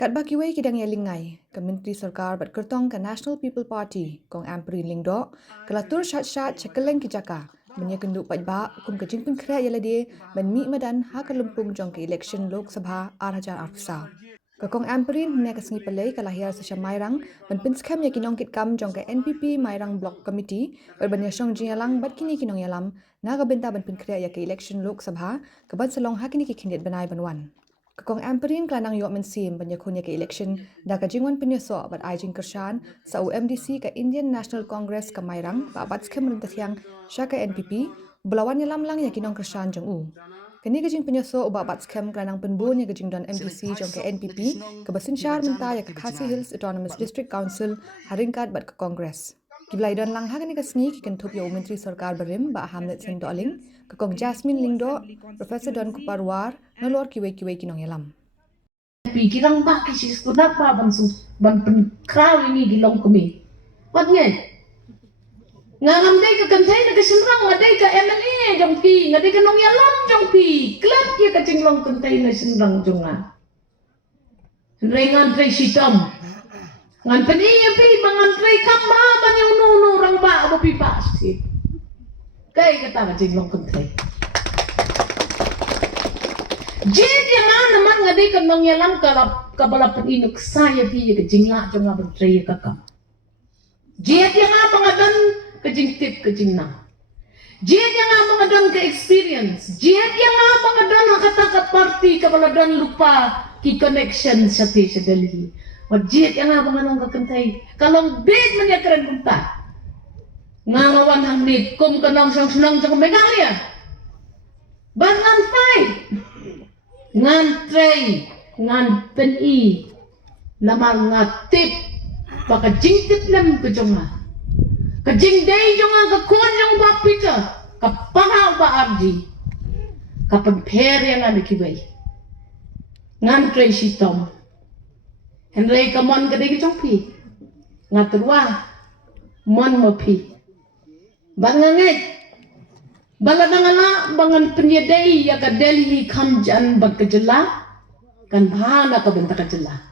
Kat bakiway kidang yalingai, ke Menteri Sarkar bat kertong ke National People Party, kong Amperin Lingdo, kelatur syat-syat cekeleng kijaka, menyekenduk pajba, kum kejing pun kera yalade, ben mi madan ha kelumpung jong ke election Lok Sabha Arhajan Arfsa. Kakong Amperin hanya kesengi pelai kalahir sesya Mairang, ben pinskam ya kinong kitkam jong ke NPP Mairang Block Committee, berban yasyong jinyalang bat kini kinong yalam, na kabenta ben pun kera ya ke election Lok Sabha, kebat selong ha kini kikinit benai banwan. Kakong Amperin kelanang yok mensim penyakunya ke election dah kajingwan penyesok bat Aijing Kershan sa UMDC ke Indian National Congress ke Mairang ba bat skem merentah yang syaka NPP belawan yalam lang ya kinong Kershan jeng u. Kini kajing penyesok uba bat skem kelanang penbun ya kajing don MDC jong ke NPP ke Basin Syar mentah ya ke Khasi Hills Autonomous District Council haringkat bat ke Congress. Kiblai don lang hagani ka sngi ki kentup ya Menteri Sarkar Berim ba Hamlet Sen Doling kakong Jasmine Lingdo Professor Don Kuparwar nolor kiwai kinong yalam. Pikiran bah kisi sekunat bah ban penkraw ini di long kami. Watnya ngam dai ka kantai na kasinrang ngadai ka MNA jong pi ngadai ka nong yalam jong pi klap ya ka cinglong kantai na sinrang jonga. Rengan trai sitam ngan peniya pi mangan trai kamba banyu nunu rang ba abo pi pasti. Kai kata ka cinglong kantai. Jadi yang naman ngadai ka nong yalam kabalapan inuk saya pi ka jingla jonga ban trai ka kam. Jadi yang pangadan kejingtip kejingna. Jadi yang pangadan ke experience. Jadi yang pangadan kata parti kabaladan lupa ki connection sati sedali. Wajib yang pangadan ka kentai. Kalau bed menyakaran kunta. Ngarawan hang nit kum kanang senang jang megalia. Bangan fight. Ngan tray, ngan peni, lamar ngatip, baka jingtip lam kejonga. Kejing day jonga ke kuan yang bapita, kapahal ba arji, kapemper yang ada kibai. Ngan tray sitom, henry kamon kedai kejongpi, ngaturwa, mon mopi, banganget. Baladangala bangan penyedai ya ka Delhi kamjan bag kejela kan bahana ka benta kejela